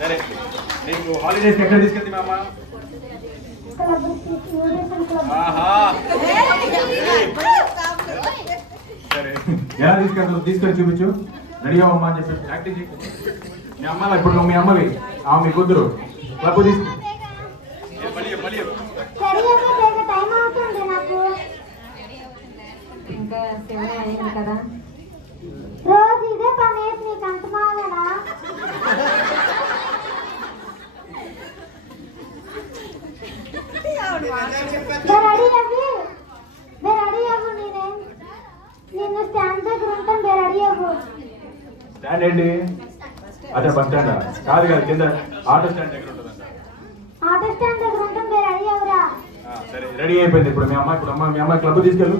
సరే నీకు హాలిడేస్కి ఎక్కడ తీసుకెళ్తే మా అమ్మ? సరే ఎలా తీసుకెళ్తావు? తీసుకొని చూపించు. రెడీ అవ్వమ్మా అని చెప్పి ప్రాక్టీస్ చేయి. మీ అమ్మ ఇప్పుడు మీ అమ్మవి మీ కూతురు క్లబ్ తీసుకు. ఇంకా 7 అయింది కదా. రోజు ఇదే పని నీకు అంత మాలేనా? నిన్ను స్టాండ్ దగ్గర ఉంటాను. రెడీ అవ్వు. స్టాండ్ ఏంటి? అదే బస్ స్టాండ్ కాదు కాదు, కింద ఆటో స్టాండ్ దగ్గర ఉంటుందంట. ఆటో స్టాండ్ దగ్గర ఉంటాను. రెడీ అవ్వరా? సరే రెడీ అయిపోయింది. ఇప్పుడు మీ అమ్మాయి క్లబ్ తీసుకెళ్ళు.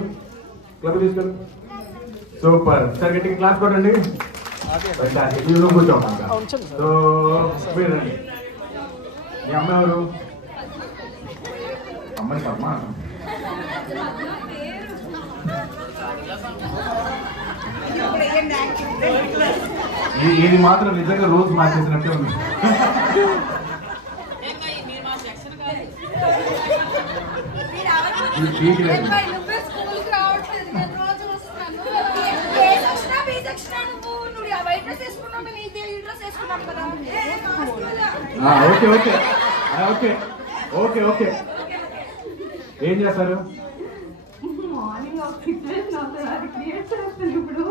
సూపర్. సరే గట్టిగా క్లాస్ కొట్టండి. కూర్చోమ్మా. సో మీరు రండి. మీ అమ్మ ఎవరు? అమ్మాయి అమ్మ ఇది మాత్రం నిజంగా రోజు మార్చేసినట్టే ఉంది. Okay okay okay okay okay ఏం చేస్తారు? మార్నింగ్ ఒక సిచ్యువేషన్ అవుతుంది, అది క్రియేట్ చేస్తాను. ఇప్పుడు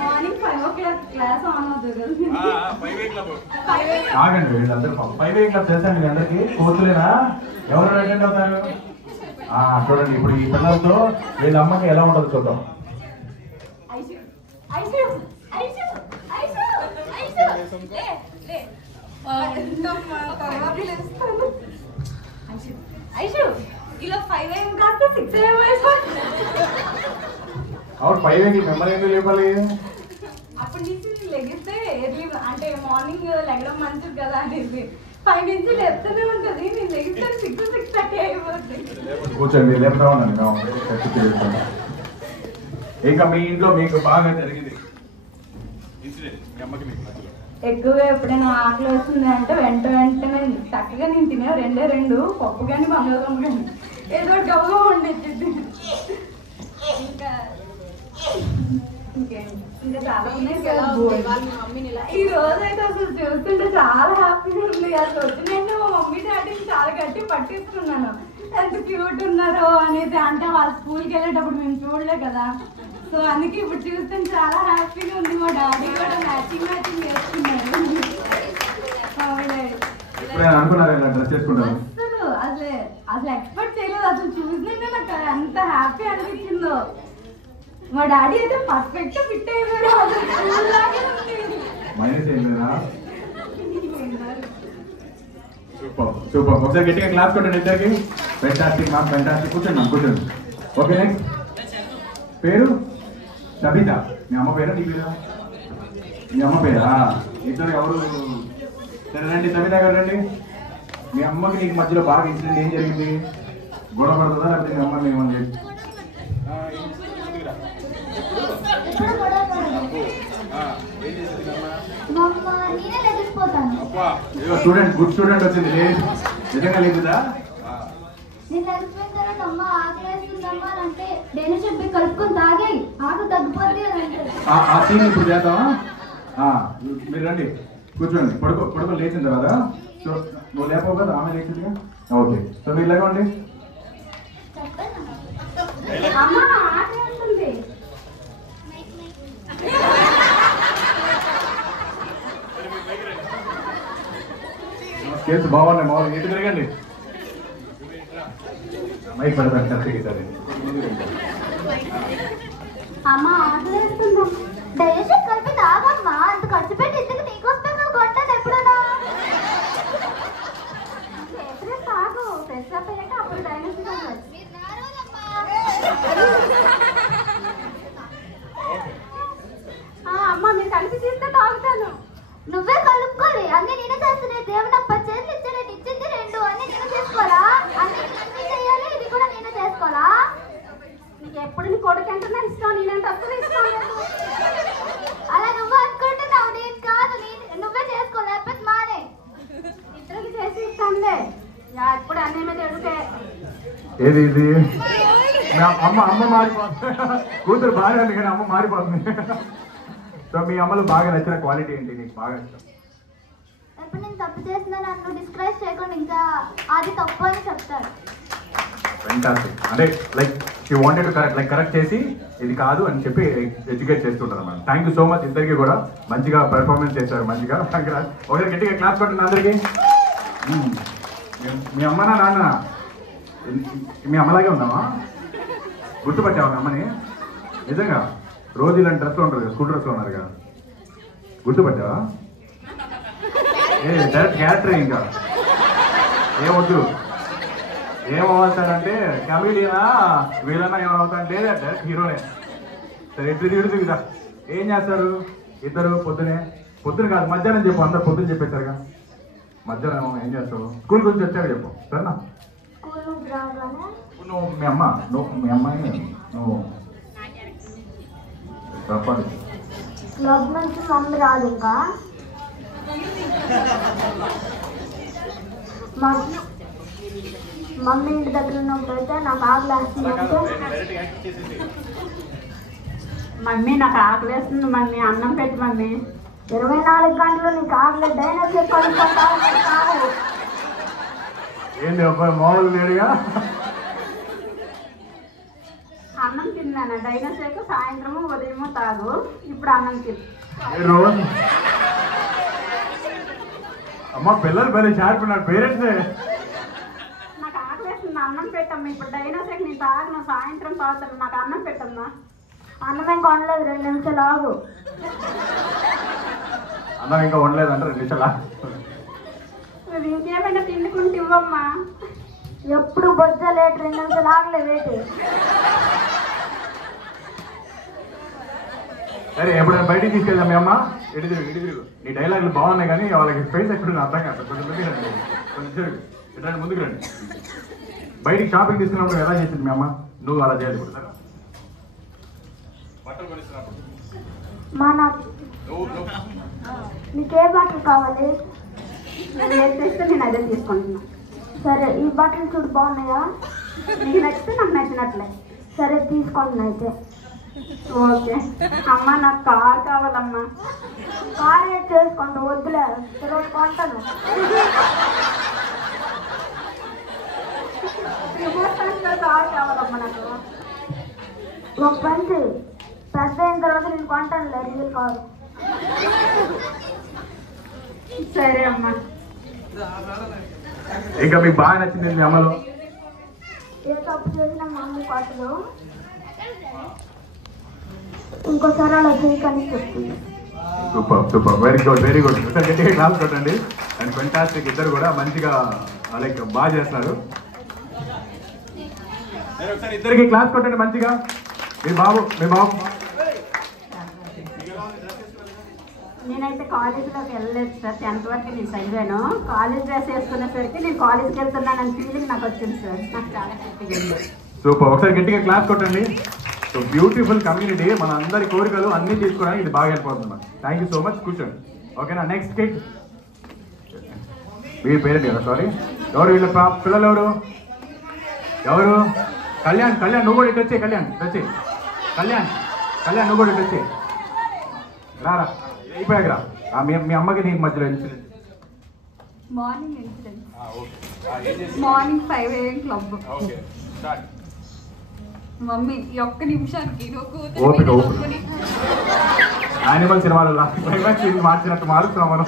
మార్నింగ్ 5 o'clock క్లాస్ ఆన్ అవుతుంది. ఆగండి, వీళ్ళందరూ 5 o'clock తెలుసా మీ అందరికి? కోతులేనా? ఎవరు అటెండ్ అవుతారు? చూడండి ఇప్పుడు ఈ పిల్లలతో వీళ్ళ అమ్మకి ఎలా ఉంటుందో చూద్దాం. ఇలా 5 AM కాస్త 6 AM అవును 5 AM మిమ్మల్ని ఎందుకు లేపాలి? అప్పటి నుంచి నేను లెగిస్తే ఎర్లీ అంటే మార్నింగ్ లెగడం మంచిది కదా అనేసి 5 నుంచి లేపుతూనే ఉంటుంది. నేను లెగిస్తే 6:30 అయిపోతుంది. కూర్చోండి, లేపుతా ఉన్నాను. ఇంకా మీ ఇంట్లో మీకు బాగా జరిగింది ఇన్సిడెంట్ మీ అమ్మకి మీకు ఎక్కువగా ఎప్పుడైనా ఆకలి వస్తుంది అంటే వెంటనే చక్కగా నేను తినే 2 పప్పు కానీ బంగాళదుంప కానీ ఏదో గవ్వగా ఉండేది. ఇంకా చాలా ఉన్నాయి కదా. ఈ రోజు అయితే అసలు చూస్తుంటే చాలా హ్యాపీగా ఉంది. అసలు వచ్చిందంటే మా మమ్మీ డాడీని చాలా గట్టి పట్టిస్తున్నాను. ఎంత క్యూట్ ఉన్నారో అనేది. అంటే వాళ్ళ స్కూల్కి వెళ్ళేటప్పుడు మేము చూడలే కదా, సో అందుకే ఇప్పుడు చూస్తే చాలా హ్యాపీగా ఉంది. మా డాడీ కూడా మ్యాచింగ్ చేస్తున్నారు. అసలు ఎక్స్పెక్ట్ చేయలేదు. అసలు చూసినాక నాకు ఎంత హ్యాపీ అనిపించిందో. మా డాడీ అయితే పర్ఫెక్ట్ ఫిట్ అయిపోయారు. సూపర్. ఒకసారి గట్టిగా క్లాస్ కొట్టండి ఇద్దరికి. Fantastic ma'am, fantastic. కూర్చోండి. ఓకే నెక్స్ట్ పేరు సబిత. మీ అమ్మ పేరా నీ పేరా? మీ అమ్మ పేరా? ఇద్దరు ఎవరు? సరే రండి సబిత గారు రండి. మీ అమ్మకి నీకు మధ్యలో బాగా ఇన్సిడెంట్ ఏం జరిగింది? గొడవ పడుతుందా లేకపోతే మీ అమ్మని ఏమని? స్టూడెంట్, గుడ్ స్టూడెంట్ వచ్చింది. నిజంగా లేదుదా? నేను వెళ్ళిపోయిన తర్వాత అమ్మ ఆకలేస్తుందమ్మా అంటే నేను చెప్పి కలుపుకొని తాగాయి ఆకలి తగ్గిపోద్ది అని అంటే ఆ సీన్ ఇప్పుడు చేద్దామా? మీరు రండి కూర్చోండి. పడుకో లేచిన తర్వాత సో నువ్వు లేపవు కదా, ఆమె లేచిందిగా. ఓకే సో మీరు లేకండి. అమ్మ ఆకలేస్తుంది. కేసు బాగున్నాయి. మామూలుగా ఎటు తిరగండి. మైక్ పెడతాను కరెక్ట్గా. అమ్మ ఆకలేస్తుందమ్మా. డైజెషన్ కలిపి తాగమ్మా. అంత ఖర్చు పెట్టి ఇంతకు నీకోసమే కొట్టాను ఎప్పుడన్నా. తాగు ఫ్రెష్ అప్ అయ్యాక అప్పుడు డైజెషన్ అమ్మ మీరు కలిపి తీస్తే తాగుతాను. నువ్వే కలుపుకోవాలి. అన్ని నేనే చేస్తున్నాయి. దేవుడు నాకు 10 చేతులు ఇచ్చాడు, ఇచ్చింది 2. అన్ని నేనే చేసుకోవాలా? అన్ని నేనే చేయాలి. ఇది కూడా నేనే చేసుకోవాలా? నీకు ఎప్పుడు నీ కొడుకు అంటే ఇష్టం, నేనంటే అసలు ఇష్టం లేదు. ఏది ఇది అమ్మ మారిపోతుంది. కూతురు బాగా ఉంది కానీ అమ్మ మారిపోతుంది. సో మీ అమ్మలో బాగా నచ్చిన క్వాలిటీ ఏంటి, నీకు బాగా ఇష్టం? ఎప్పుడు నేను తప్పు చేసినా నన్ను డిస్కరేజ్ చేయకుండా ఇంకా అది తప్పు అని చెప్తారు. ఫెంటాస్టిక్. అంటే like you wanted to correct చేసి ఇది కాదు అని చెప్పి ఎడ్యుకేట్ చేస్తుంటారు అన్నమాట. Thank you so much. ఇద్దరికి కూడా మంచిగా పెర్ఫార్మెన్స్ చేశారు. మంచిగా ఒకటి గట్టిగా క్లాస్ కొట్టండి అందరికి. మీ అమ్మనా నాన్న? మీ అమ్మలాగే ఉన్నావా? గుర్తుపట్టావా మీ అమ్మని? నిజంగా రోజు ఇలాంటి డ్రెస్లో ఉంటారు కదా, స్కూల్ డ్రెస్లో ఉన్నారు కదా, గుర్తుపట్టావా? డైరెక్ట్ క్యారెక్టర్ ఇంకా ఏమొద్దు. ఏమవుతాడంటే కమెడియనా వీళ్ళన్నా ఏమవుతాడంటే డైరెక్ట్ హీరోనే. సరే ఎప్పుడు తిడుతుంది కదా. ఏం చేస్తారు ఇద్దరు? పొద్దున కాదు మధ్యాహ్నం చెప్పు. అందరు పొద్దున చెప్పేశారుగా, మధ్యాహ్నం ఏం చేస్తావు? స్కూల్ గురించి వచ్చాక చెప్పు సరేనా? నువ్వు మీ అమ్మాయి నువ్వు చెప్పాలి. క్లబ్ నుంచి మమ్మీ రాదు ఇంకా. మమ్మీ ఇంటి దగ్గర ఉన్నప్పుడైతే నాకు ఆకలి వేస్తుందంటే మమ్మీ నాకు ఆకలి వేస్తుంది మమ్మీ, అన్నం పెట్టి మమ్మీ. 24 గంటలు నీకు ఆకలి డైనోసార్ కలుపుకుంటావు. ఏంటి అబ్బాయి మామూలు లేడుగా. అన్నం తిన్నాను డైనోసార్, సాయంత్రము ఉదయము తాగు, ఇప్పుడు అన్నం తిను. రోజు అమ్మ పిల్లలు పెద్ద షార్ప్ ఉన్నారు పేరెంట్స్. నాకు ఆకలి వేస్తుంది, అన్నం పెట్టమ్మా. ఇప్పుడు డైనోసార్ నేను తాగను, సాయంత్రం తాగుతాను, నాకు అన్నం పెట్టమ్మా. అన్నం ఇంకా వండలేదు, 2 నిమిషాలు ఆగు. అన్నం ఇంకా వండలేదంటే 2 నిమిషాలు. నువ్వు ఇంకేమైనా తిండుకుంటూ ఇవ్వమ్మా. ఎప్పుడు బొజ్జ లేట్ 2 నిమిషాలు ఆగలే వేటి. సరే ఎప్పుడైనా బయటికి తీసుకెళ్దాం మీ అమ్మ? ఇటు తిరుగు. నీ డైలాగులు బాగున్నాయి కానీ వాళ్ళకి ఫేస్ ఎక్కడ అర్థం కాదు. కొంచెం ముందుకు రండి. బయటికి షాపింగ్ తీసుకున్నప్పుడు ఎలా చేసింది మీ అమ్మ? నువ్వు అలా చేయాలి ఇప్పుడు. సరే బట్టలు కొనిస్తున్నప్పుడు నీకే బట్టలు కావాలి? నేను ఏది తెస్తే నేను అదే తీసుకుంటున్నా. సరే ఈ బట్టలు చూడు బాగున్నాయా? నీకు నచ్చితే నాకు నచ్చినట్లే. సరే తీసుకోండి అయితే. ఓకే అమ్మ, నాకు కార్ కావాలమ్మా. కార్ రేట్ చేసుకుంటా, వద్దులే ఈరోజు కొంటాను. కార్ కావాలమ్మా నాకు. ఒక పని చెయ్యి, పెద్ద అయిన తర్వాత నేను కొంటానులే రియల్ కారు. సరే అమ్మా. ఇంకా మీకు బాగా నచ్చింది మీ అమ్మలో? ఏ తప్పు చేసినా మా అమ్మ కొట్టదు, ఇంకోసారి అలా చేయకని చెప్తుంది. Super very good. గట్టిగా క్లాస్ కొట్టండి. And fantastic. ఇద్దరు కూడా మంచిగా లైక్ బాగా చేస్తున్నారు. ఒకసారి ఇద్దరికి క్లాస్ కొట్టండి మంచిగా. మీ బాబు నేనైతే కాలేజీలోకి వెళ్ళలేదు సార్, 10th వరకు నేను చదివాను. కాలేజ్ డ్రెస్ వేసుకునేసరికి నేను కాలేజ్కి వెళ్తున్నానని ఫీలింగ్ నాకు వచ్చింది సార్. నాకు చాలా హ్యాపీగా ఉంది. సూపర్. ఒకసారి గట్టిగా క్లాస్ కొట్టండి. సో బ్యూటిఫుల్ కమ్యూనిటీ, మన అందరి కోరికలు అన్ని తీసుకోవడానికి ఇది బాగా హెల్ప్ అవుతుంది. Thank you so much. కూర్చోండి. ఓకేనా? నెక్స్ట్ కిడ్ మీ పేరెంట్ కదా? సారీ, ఎవరు వీళ్ళ పిల్లలు? ఎవరు? కళ్యాణ్ నువ్వు కూడా ఇటు వచ్చే. కళ్యాణ్ నువ్వు కూడా ఇటు వచ్చే. రారా అయిపోయాక రా. మీ అమ్మకి నీకు మధ్యలో incident? Morning 5 AM club. Mummy ఈ ఒక్క నిమిషానికి ఓపిక యానిమల్ సినిమాలో మార్చినట్టు మారుస్తున్నాం మనం.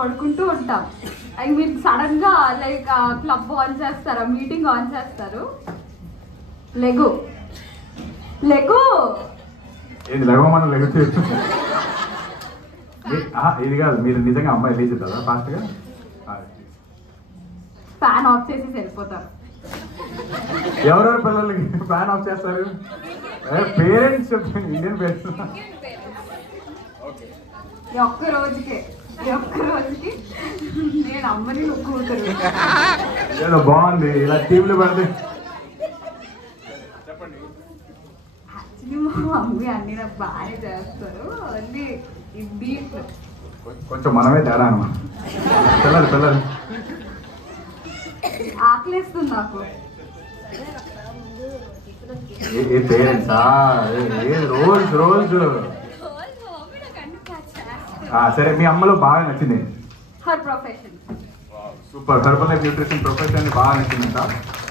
పడుకుంటూ ఉంటాం. అవి మీరు సడన్ గా లైక్ క్లబ్ ఆన్ చేస్తారా, మీటింగ్ ఆన్ చేస్తారు. లెగు ఏది లెగమని ఇది కాదు, మీరు నిజంగా అమ్మాయి లేచి కదా ఫాస్ట్ గా ఫ్యాన్ ఆఫ్ చేసి వెళ్ళిపోతారు. ఎవరెవరు పిల్లలకి ఫ్యాన్ ఆఫ్ చేస్తారు? Parents, Indian parents. ఒక్క రోజుకి నేను అమ్మని కూతురు. ఏదో బాగుంది ఇలా టీంలు పడితే. యాక్చువల్లీ మా మమ్మీ అన్ని నాకు బాగానే చేస్తారు. అన్ని బీట్లు కొంచెం మనమే తేడా అన్నమాట. పిల్లలు ఆకలిస్తుంది నాకు. ఏ పేరెంట్సా? రోజు సరే, మీ అమ్మలో బాగా నచ్చింది? Her profession. Super. Herbal life nutrition profession బాగా నచ్చిందంట.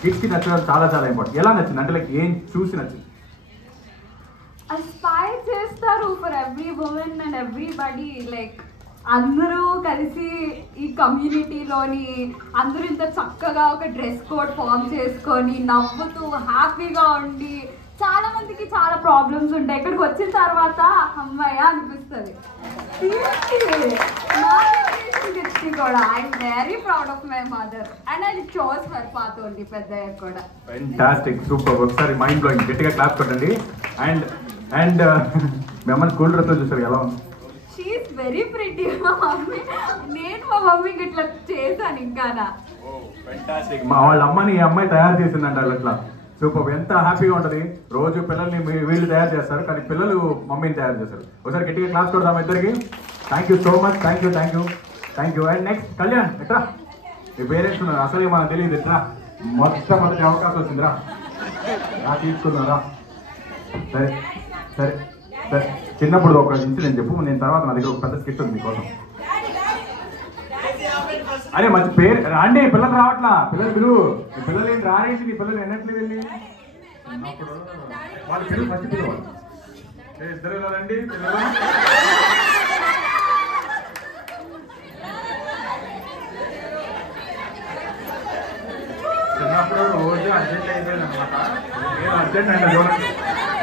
కిడ్స్కి నచ్చడం చాలా చాలా ఇంపార్టెంట్. ఎలా నచ్చింది అంటే లైక్ ఏం చూసి నచ్చింది? అస్పైర్ చేస్తారు for every women and everybody. Like అందరూ కలిసి ఈ కమ్యూనిటీలోని అందరూ ఇంత చక్కగా ఒక డ్రెస్ కోడ్ ఫామ్ చేసుకొని నవ్వుతూ హ్యాపీగా ఉండి, చాలా మందికి చాలా ప్రాబ్లమ్స్ ఉంటాయి. ఇక్కడికి వచ్చిన తర్వాత అమ్మాయి అనిపిస్తుంది. కూడా I'm very proud of my mother and I chose her path only పెద్దయ్య కూడా. Fantastic, super. ఒకసారి మైండ్ బ్లోయింగ్, గట్టిగా క్లాప్ కొట్టండి. అండ్ మిమ్మల్ని స్కూల్ డ్రెస్లో చూసారు, ఎలా ఉంది? She's very pretty. మా మమ్మీ, నేను మా మమ్మీకి ఇట్లా చేశాను. ఇంకా మా వాళ్ళ అమ్మని ఈ అమ్మాయి తయారు చేసిందంట అట్లా. సూపర్. ఎంత హ్యాపీగా ఉంటుంది. రోజు పిల్లల్ని వీళ్ళు తయారు చేస్తారు, కానీ పిల్లలు మమ్మీని తయారు చేస్తారు. ఒకసారి గట్టిగా క్లాస్ కొడదాం ఇద్దరికి. Thank you so much. Thank you. And next Kalyan, ఎట్రా? మీ పేరెంట్స్ ఉన్నారు, అసలు మనకు తెలియదు. ఎట్రా? మొట్టమొదటి అవకాశం వచ్చిందిరా, తీసుకున్నారా? సరే. చిన్నప్పుడు ఒక ఇన్సిడెంట్ చెప్పు, నేను తర్వాత నా దగ్గర ఒక పెద్ద స్కిట్ ఉంది మీకోసం. అరే మంచి పేరు రాండి, పిల్లలు రావట్లా. పిల్లలు ఏం రారేంటి? నీ పిల్లలు ఎన్నట్లు వెళ్ళి వాళ్ళ పిల్లలు ఫస్ట్ పిల్లవాళ్ళు ఇద్దరు వెళ్ళాలండి. పిల్లలు చిన్నప్పుడు రోజు అర్జెంట్ అయిపోయింది అనమాట. నేను అర్జెంట్ అంటే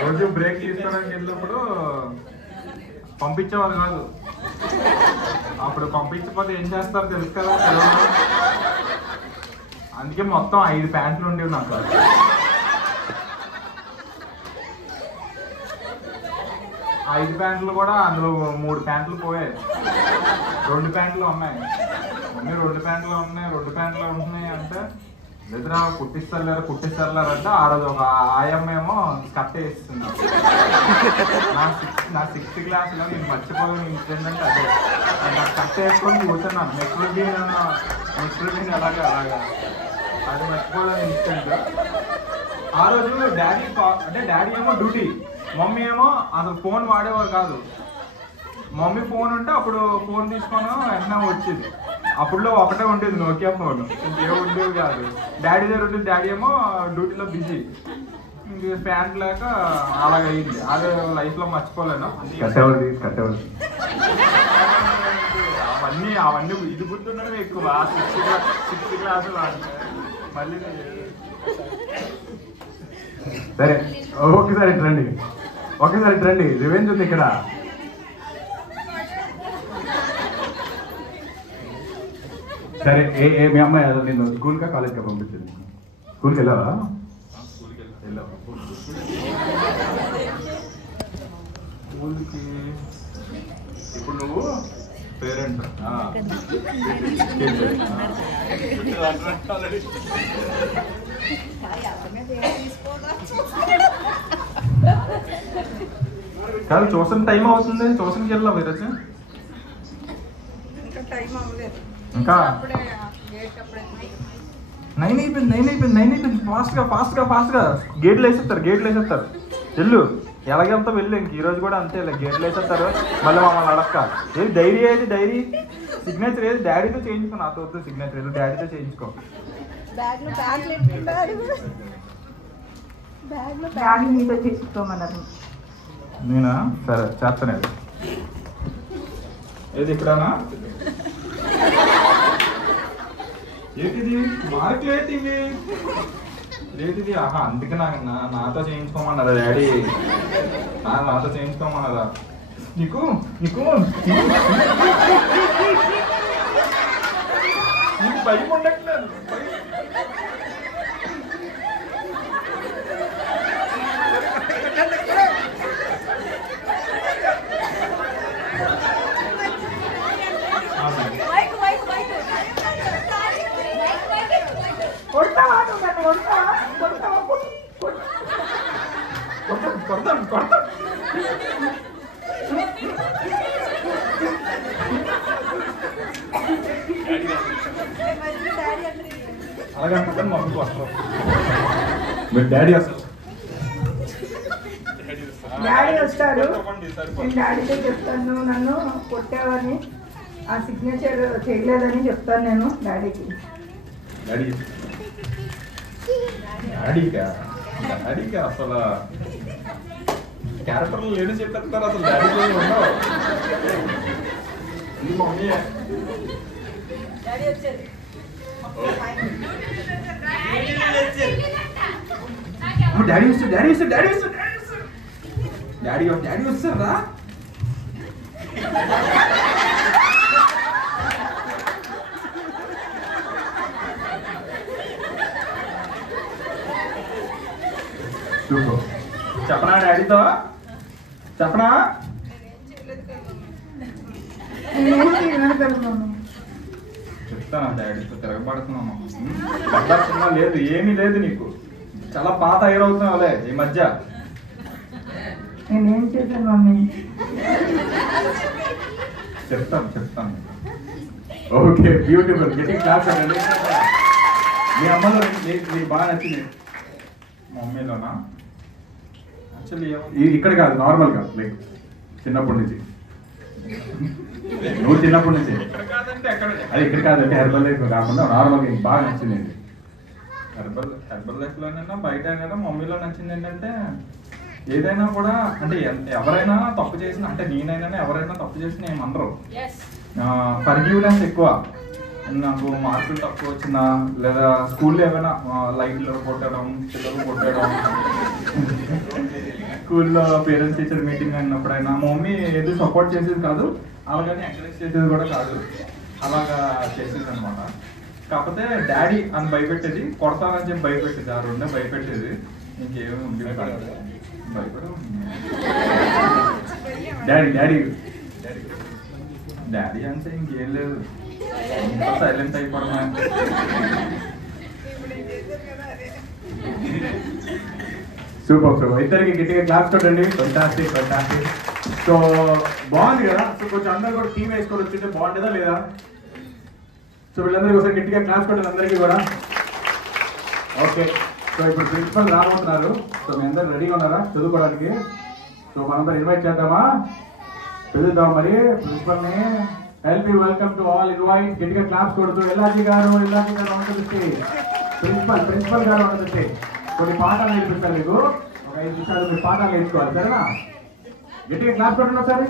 రోజు బ్రేక్ తీసుకోవడానికి వెళ్ళినప్పుడు పంపించేవాళ్ళు కాదు. అప్పుడు పంపించకపోతే ఏం చేస్తారు తెలుసు కదా. అందుకే మొత్తం 5 ప్యాంట్లు ఉండేవి నాకు. ఆ 5 ప్యాంట్లు కూడా అందులో 3 ప్యాంట్లు పోయాయి. 2 ప్యాంట్లు ఉన్నాయి. మమ్మీ 2 ప్యాంట్లు ఉంటున్నాయి అంటే నిద్ర కుట్టిస్తారులేరు అంటే ఆ రోజు ఒక ఆయమ్మేమో కట్ట వేస్తుంది. నా 6th క్లాస్లో నేను మర్చిపోయిన ఇన్సిడెంట్ అంటే అదే. నాకు కట్ట వేసుకొని కూర్చున్నాను. నెక్స్ట్ రొటీన్ అలాగా అది మర్చిపోయిన ఇన్సిడెంట్. ఆ రోజు డాడీ ఏమో డ్యూటీ, మమ్మీ ఏమో అసలు ఫోన్ వాడేవారు కాదు. మమ్మీ ఫోన్ ఉంటే అప్పుడు ఫోన్ తీసుకొని వెంటనే వచ్చేది. అప్పుడులో ఒకటే ఉండేది, నోకియా ఫోన్, ఇంకేమో ఉండేవి కాదు. డాడీ దగ్గర ఉంటుంది. డాడీ ఏమో డ్యూటీలో బిజీ, ఇంక ప్యాంట్ లేక అలాగ అయింది. అదే లైఫ్లో మర్చిపోలేను. అవన్నీ ఇది గుర్తుండడం ఎక్కువ. 6th క్లాసులో అంటే మళ్ళీ సరే. ఒకేసారి రండి, రివెంజ్ ఉంది ఇక్కడ. సరే, మీ అమ్మాయి నేను స్కూల్కా కాలేజ్గా పంపించింది? స్కూల్కి వెళ్ళావా? స్కూల్కి ఇప్పుడు నువ్వు పేరెంట్ కాదు, ట్యూషన్ టైం అవుతుంది. ట్యూషన్కి వెళ్ళావు ఈరోజు? ఇంకా 9 అయిపోయింది. ఫాస్ట్గా గేట్లు వేసేస్తారు. వెళ్ళు, ఎలాగెళ్తా వెళ్ళు. ఇంక ఈరోజు కూడా అంతే, గేట్లు వేసేస్తారు. మళ్ళీ మమ్మల్ని అడక్క. ఏది డైరీ సిగ్నేచర్ ఏది? డాడీతో చేయించుకో. నాతో వద్దు సిగ్నేచర్, ఏదో డాడీతో చేయించుకో. నేనా? సరే చేస్తాను. ఏది ఇక్కడనా? ఏంటిది మార్కులు? ఏంటిది? ఆహా, అందుకే నాతో చేయించుకోమన్నారా డాడీ? నాతో చేయించుకోమన్నారా? నీకు భయం ఉండట్లేదు. కొడతాం. అలాగంటే మమ్మీకి వస్తారు. మీరు డాడీ వస్తారు. డాడీ వస్తారు. నేను డాడీతో చెప్తాను నన్ను కొట్టావని, ఆ సిగ్నేచర్ చేయలేదని చెప్తాను నేను డాడీకి. డాడీ డాడీకా డాడీకా అసలు క్యారెక్టర్లు లేని చెప్పేస్తారు. అసలు డాడీకి ఉండవు. ఇది మమ్మీ డాడీ వస్తారు. డాడీ వస్తారు. డాడీ వస్తారు. డాడీ డాడీ వస్తారా? చెప్పనా డాడీతో? చెప్పనా? చెప్తాను డాడీతో తిరగబడుతున్నాను. చిన్న లేదు, ఏమీ లేదు నీకు. చాలా పాత అవుతున్నావులే ఈ మధ్య. నేనేం చేశాను మమ్మీ? చెప్తాను. Okay, beautiful. గెటింగ్ క్లాస్ అండి. మీ అమ్మలో మీకు బాగా నచ్చింది? మమ్మీలోనా? యాక్చువల్లీ ఇక్కడ కాదు, నార్మల్గా లైక్ చిన్నప్పటి నుంచి. నువ్వు చిన్నప్పటి నుంచి అది ఇక్కడ కాదంటే హెర్బల్ లైఫ్ కాకుండా నార్మల్గా మీకు బాగా నచ్చింది. హెర్బల్ లైఫ్లోనైనా బయట అయినా మమ్మీలో నచ్చింది ఏంటంటే ఏదైనా కూడా అంటే ఎవరైనా తప్పు చేసిన, అంటే నేనైనా ఎవరైనా తప్పు చేసిన ఏమనరు. ఫర్గివ్నెస్ ఎక్కువ. నాకు మార్కులు తక్కువ వచ్చినా లేదా స్కూల్లో ఏమైనా లైట్లు కొట్టడం, పిల్లలు కొట్టడం, స్కూల్లో పేరెంట్స్ టీచర్ మీటింగ్ అయినప్పుడైనా మా మమ్మీ ఏది సపోర్ట్ చేసేది కాదు, అలాగని ఎంకరేజ్ చేసేది కూడా కాదు. అలాగా చేసేది అనమాట. కాకపోతే డాడీ అని భయపెట్టేది, కొడతానని చెప్పి భయపెట్టేది. ఆ రెండే భయపెట్టేది, ఇంకేమీ ఉండేది కాదు. భయపడే డాడీ డాడీ అంటే ఇంకేం లేదు, సైలెంట్ అయిపోవడమే. సూపర్. ఇద్దరికి గట్టిగా క్లాస్ కొట్టండి. ఫెంటాస్టిక్. సో బాగుంది కదా. సో కొంచెం అందరూ కూడా టీం వేసుకొని వచ్చింటే బాగుంటుందా లేదా? సో వీళ్ళందరికీ ఒకసారి గట్టిగా క్లాస్ కొట్టండి అందరికీ కూడా. ఓకే, సో ఇప్పుడు ప్రిన్సిపల్ రాబోతున్నారు. సో మీ అందరూ రెడీగా ఉన్నారా చదువుకోవడానికి? సో మనందరూ ఇన్వైట్ చేద్దామా? పిలుద్దాం మరి ప్రిన్సిపల్ని. Help you welcome to all invite. గట్టిగా క్లాస్ కొడుతూ ఎల్లాజీ గారు ఉంటుంది. ప్రిన్సిపల్ గారు ఉంటుంది. కొన్ని పాఠాలు నేర్పిస్తారు మీకు. ఒక 5 నిమిషాలు మీరు పాఠాలు నేర్చుకోవాలి, సరేనా? గట్టిగా క్లాస్ కొట్టండి ఒకసారి.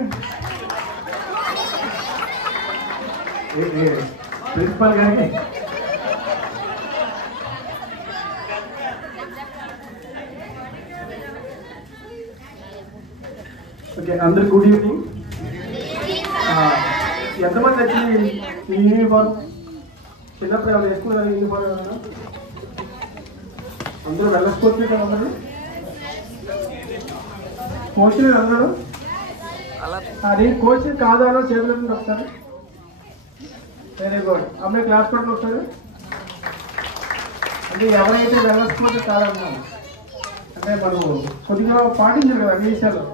ప్రిన్సిపల్ గారికి ఓకే, అందరు గుడ్ ఈవినింగ్. ఎంతమంది వచ్చి ఈ యూనిఫామ్ చిన్నప్పుడు ఏమైనా వేసుకున్నారు? యూనిఫామ్ ఏమైనా అందరూ వెళ్ళకపోతే కదా? అందరూ కోచ్ అందరూ అది కోచ్ కాదా చేతులు వస్తారు. Very good. అమ్మాయి క్లాస్ కూడా వస్తారు. అంటే ఎవరైతే వెళ్ళకపోతే కాదన్నారు, అంటే మనం కొద్దిగా పాటించారు కదా అన్ని విషయాలు.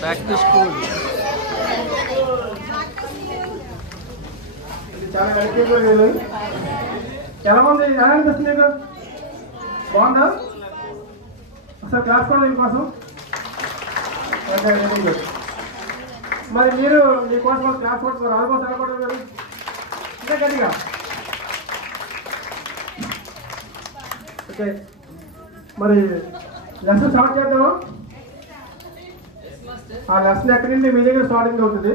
బ్యాక్ టు స్కూల్ చాలా గడిపేది. ఎలా ఉంది? ఎలా అనిపిస్తుంది మీకు? బాగుందా? ఒకసారి క్లాస్ కూడా మీకోసం. మరి మీరు మీకోసం క్లాస్ కూడా రాకపోతే అనుకోవడం కదా, ఇంకా గట్టిగా. ఓకే, మరి లెసన్ స్టార్ట్ చేద్దామా? ఆ లెసన్ ఎక్కడి నుండి మీ దగ్గర స్టార్టింగ్ అవుతుంది.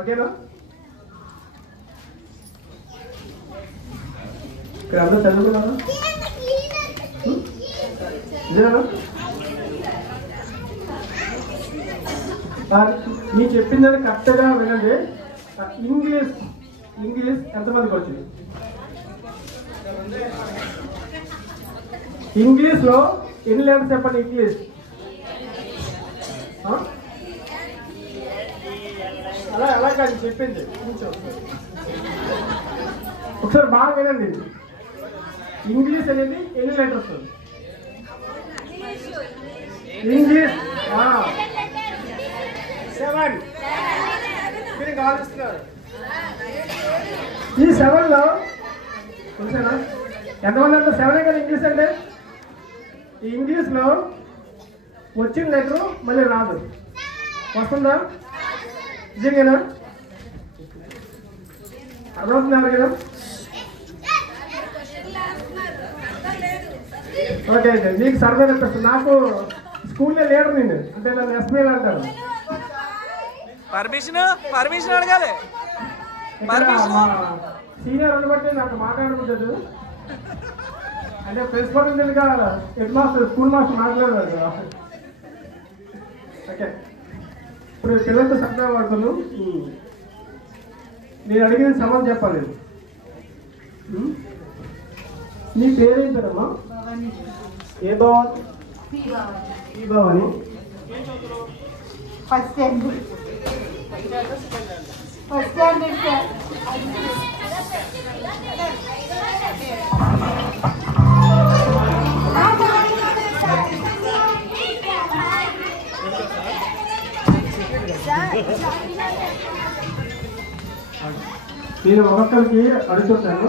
ఓకేనా? ఇక్కడ అందరూ చదువుకున్నారా? మీరు చెప్పిందని కరెక్ట్గా వినండి. ఇంగ్లీష్ ఎంతమందికి వచ్చింది? ఇంగ్లీష్లో ఎన్ని లెటర్స్ చెప్పండి? ఇంగ్లీష్ అలా కాదు చెప్పింది. ఒకసారి బాగా వినండి. ఇంగ్లీష్ అనేది ఎన్ని లెటర్స్? ఇంగ్లీష్ 7 మీరు ఆలోచిస్తున్నారు. ఈ 7లో చూసారా ఎంతమంది అంటే 7 కదా ఇంగ్లీష్ అంటే. ఈ ఇంగ్లీష్లో వచ్చిన లెటరు మళ్ళీ రాదు, వస్తుందా? నిజంగానా? అర్థమవుతున్నారు కదా? ఓకే అయితే మీకు సర్వే అనిపిస్తుంది. నాకు స్కూల్లో లీడర్ నేను అంటే నన్ను ఎస్పీఎల్ అంటారు. పర్మిషన్ అడగాలి. సీనియర్ ఉండబట్టి నాకు మాట్లాడకూడదు. అంటే ప్రిన్సిపల్ ఉండేదిగా హెడ్ మాస్టర్ స్కూల్ మాస్టర్ మాట్లాడలేదు కదా. ఓకే ఇప్పుడు పిల్లలతో సరదా పడుతున్నాను. నేను అడిగిన సమాధానం చెప్పాలి. నీ పేరేం పేరమ్మా? ఏ భవన్? ఈ భవని. First standard sir. నేను ఒక్కొక్కరికి అడుగుతుంటాను.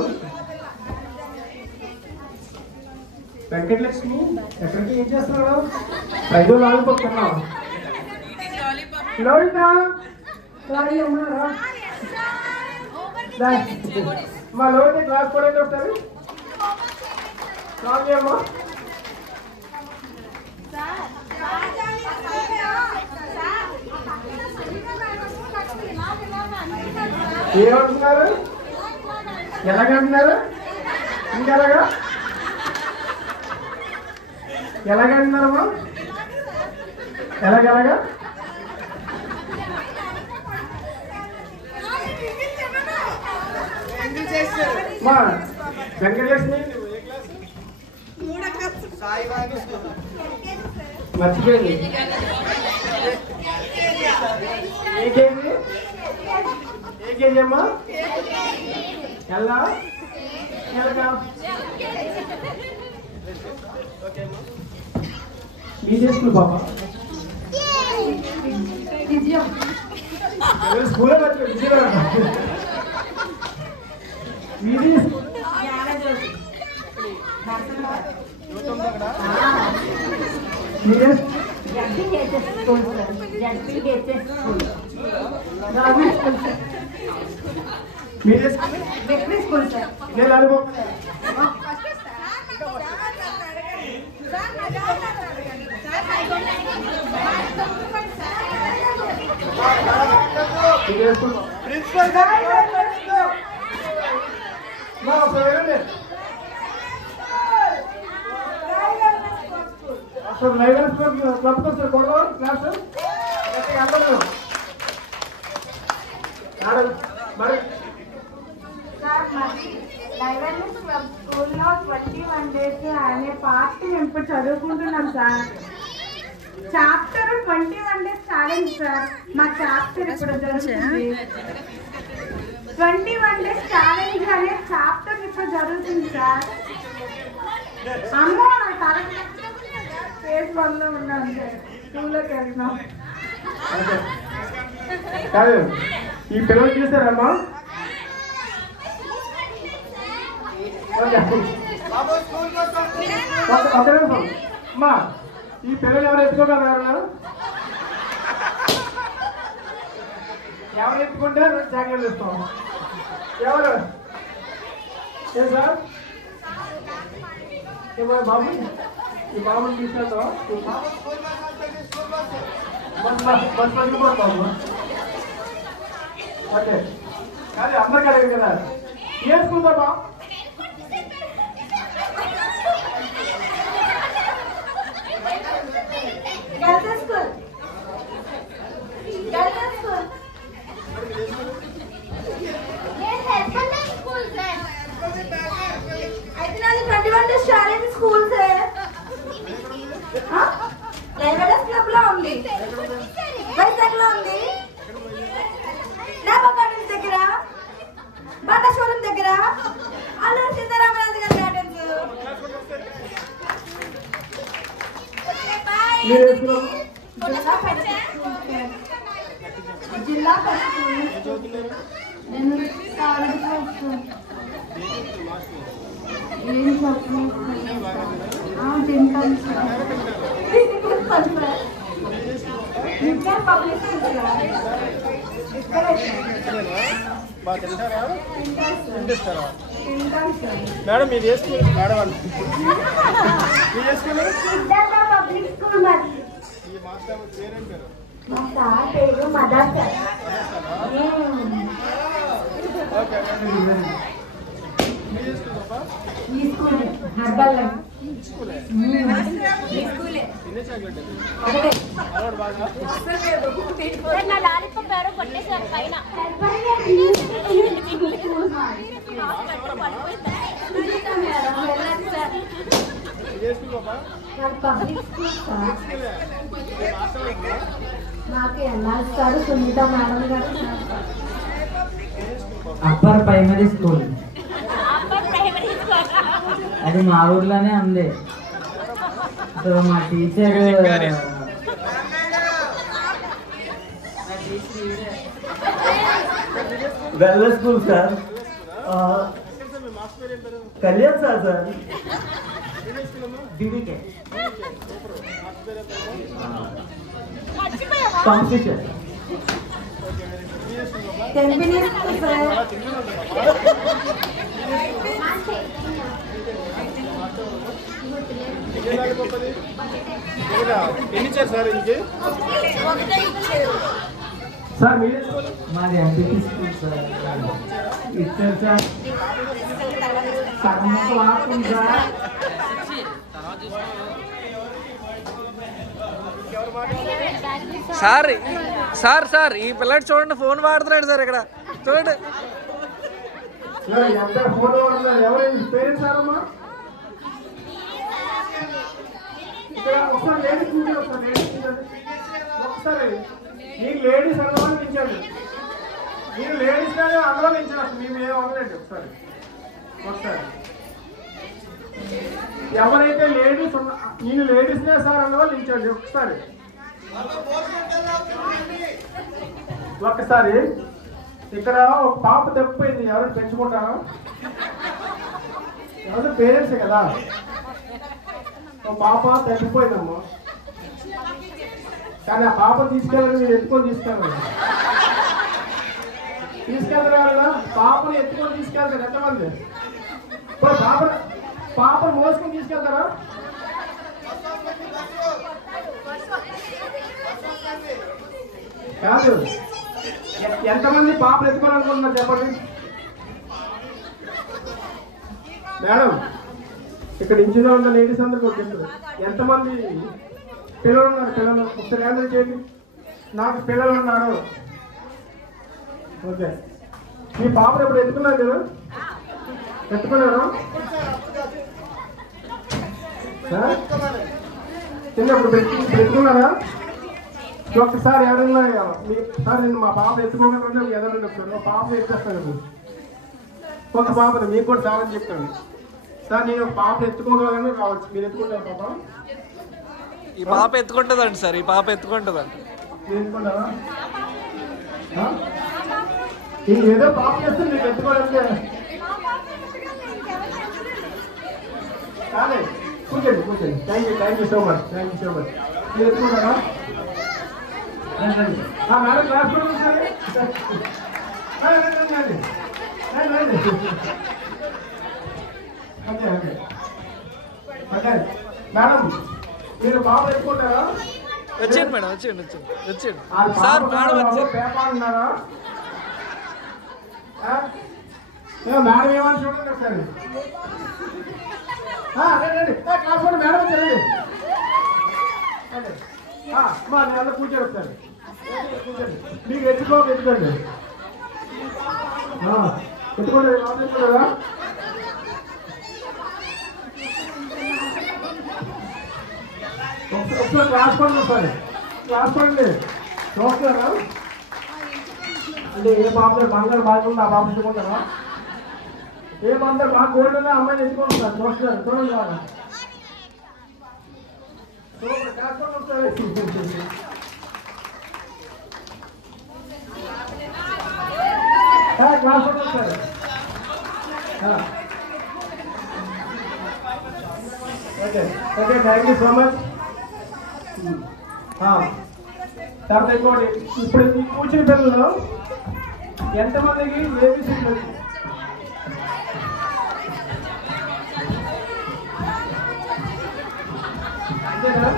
వెంకటలక్ష్మి ఎక్కడికి ఏం చేస్తున్నావు? 5 లాలిపోతున్నావు. లోహిత ఉన్నారా? మా లోహిత క్లాస్ కూడా ఏంటి ఒకసారి కాల్ చేయమ్మా. ఏమంటున్నారు? ఎలాగంటున్నారు? ఇంకెలాగా ఎలాగంటున్నారమ్మా? ఎలాగెలాగా? మా వెంకటలక్ష్మి మర్చిపోయింది. ఏ కేజీ? ఏ కేజీ అమ్మా? ఎలా ఎలాగా? మీ స్కూల్ పాప స్కూల్ మీది నేను అనుభవం స్కూల్లో 21 days అనే పార్ట్ మేము ఇప్పుడు చదువుకుంటున్నాం sir. Chapter 21 days challenge sir. మా చాప్టర్ ఇప్పుడు జరుగుతుంది. 21 days ఛాలెంజ్ అనే చాప్టర్ ఇప్పుడు జరుగుతుంది సార్. అమ్మో ఫేజ్ 1లో ఉన్నాం సార్. 2లోకి వెళ్తున్నాం. ఈ పిల్లలు చూసారమ్మా? అమ్మా ఈ పిల్లలు ఎవరు ఎత్తుకోగలరు? ఎవరు ఎత్తుకుంటే జాగ్రత్తలు ఇస్తాం. ఎవరు ఏ సార్? ఏమో బాబు ఈ బాబుని తీసుకెళ్తావా? బాబు ఓకే కానీ అందరికీ అడగదు కదా. ఏ స్కూల్ బాబా? Girls school. Girls school. అయితే నాది 21 days challenge school sir. Libraries club లో ఉంది, వైజాగ్ లో ఉంది, నాపకార్డెన్స్ దగ్గర, బాటా షోరూమ్ దగ్గర, అల్లూరి సీతారామరాజు గారి గార్డెన్స్. జిల్లా నేను ఏం చెప్పను తింటాను సార్ పబ్లిక్ మేడం మీరు చేసుకుని మేడం పబ్లిక్ స్కూల్ మరి మా సార్ పేరు మదర్ సార్. ఈ స్కూల్ హర్బల్ నా లాలిపప్ ఎవరో కొట్టేశారు పైన. Public school sir. నాకు ఎన్ఆర్ సార్ సునీత మేడం గారు అప్పర్ ప్రైమరీ స్కూల్ అది మా ఊర్లోనే ఉంది. సో మా teacher wellness school sir. Kalyan sir sir competition ఎన్ని ఇచ్చారు సార్ ఇంకే సార్ మీరే మాది ఎంపీపీ స్కూల్ సార్. ఇచ్చారు సార్ సగం వాడుతుంది సార్ సార్ సార్ ఈ పిల్లడు చూడండి ఫోన్ వాడుతున్నాడు సార్ ఇక్కడ చూడండి. ఎంత ఫోన్ వాడుతున్నారు ఎవరైనా పేరెంట్స్ సారమ్మా ఇక్కడ ఒకసారి లేడీస్ చూడండి. ఒకసారి లేడీస్ చూడండి. ఒకసారి మీరు లేడీస్ అందులో నించండి. మీరు లేడీస్ కానీ అందులో నించండి. అసలు మేము ఏం అవ్వలేదు. ఒకసారి ఒకసారి ఎవరైతే లేడీస్ ఉన్నా నేను లేడీస్నే సార్ అందులో నించండి. ఒకసారి ఇక్కడ ఒక పాప తప్పిపోయింది. ఎవరు తెచ్చుకుంటారా? ఎవరు పేరెంట్సే కదా. ఒక పాప తప్పిపోయిందమ్మా. కానీ ఆ పాప తీసుకెళ్ళాలని మీరు ఎత్తుకొని తీసుకెళ్తారు కదా. పాపని ఎత్తుకొని తీసుకెళ్తారు ఎంతమంది? పాపను మోసుకొని తీసుకెళ్తారా? కాదు. ఎంతమంది పాపలు ఎత్తుకోవాలనుకుంటున్నారు చెప్పండి మేడం. ఇక్కడ ఇంచులో ఉన్న లేడీస్ అందరూ కొట్టిస్తారు. ఎంతమంది పిల్లలు ఉన్నారు? పిల్లలు ఒకసారి హ్యాండిల్ చేయండి. నాకు పిల్లలు ఉన్నారు. ఓకే. మీ పాపను ఎప్పుడు ఎత్తుకున్నారు కదా? ఎత్తుకున్నారు చిన్నప్పుడు ఎత్తుకున్నారా? ఒక్కసారి ఎవరైనా సార్ నేను మా పాప ఎత్తుకోగలను ఎదరండి. ఒకసారి మా పాప ఎత్తేస్తాను. ఒక పాపను మీకు కూడా సారని చెప్తాను సార్. నేను ఒక పాప ఎత్తుకోగలను రావచ్చు. మీరు ఎత్తుకుంటారు పాప? ఈ పాప ఎత్తుకుంటుందండి సార్. ఈ పాప ఎత్తుకుంటుందండి. మీరు ఎత్తుకుంటారా? నేను ఏదో పాప చేస్తాను మీకు ఎత్తుకోవాలంటే కాలే. కూర్చోండి కూర్చోండి. Thank you so much. మీరు ఎత్తుకుంటారా? మేడం క్లాస్ కూడా చూసారు. ఓకే ఓకే ఓకే మేడం మీరు బాబు ఎత్తుకుంటారా? వచ్చేయండి మేడం. వచ్చేయండి సార్. మేడం వచ్చారు. పేపర్ ఉన్నారా? మేడం ఏమని చూడండి ఒకసారి. క్లాస్ కూడా మేడం వచ్చారండి. మా నేను కూర్చోండి ఒకసారి. మీకు ఎత్తుకోండి. ఎత్తుకోండి కదా. ఒకసారి క్లాస్ పడండి. ఒకసారి క్లాస్ పడండి. చూస్తున్నారా అంటే ఏ బాబు బంగారు బాగుంది ఆ బాబు ఎత్తుకుంటారా? ఏ బంగారు బాగా గోల్డ్ అమ్మాయిని ఎత్తుకుంటున్నారు. చూస్తున్నారు చూడండి బాగా. సూపర్ కాకపోతే ఒకసారి క్లాస్ ఒకసారి okay okay thank you so much. తర్వాత ఇంకోటి ఇప్పుడు ఈ కూర్చుని పిల్లలు ఎంతమందికి ఏబిసిడ్లు అంతే కదా?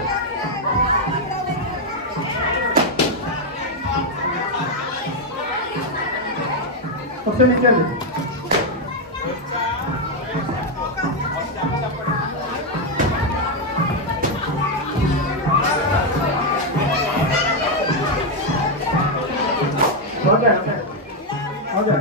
ఒకసారి ఇచ్చాను. ఓకే ఓకే ఓకే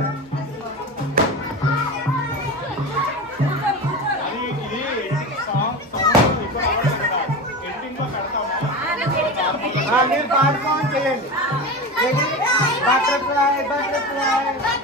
మీరు పాడుకోని చేయండి.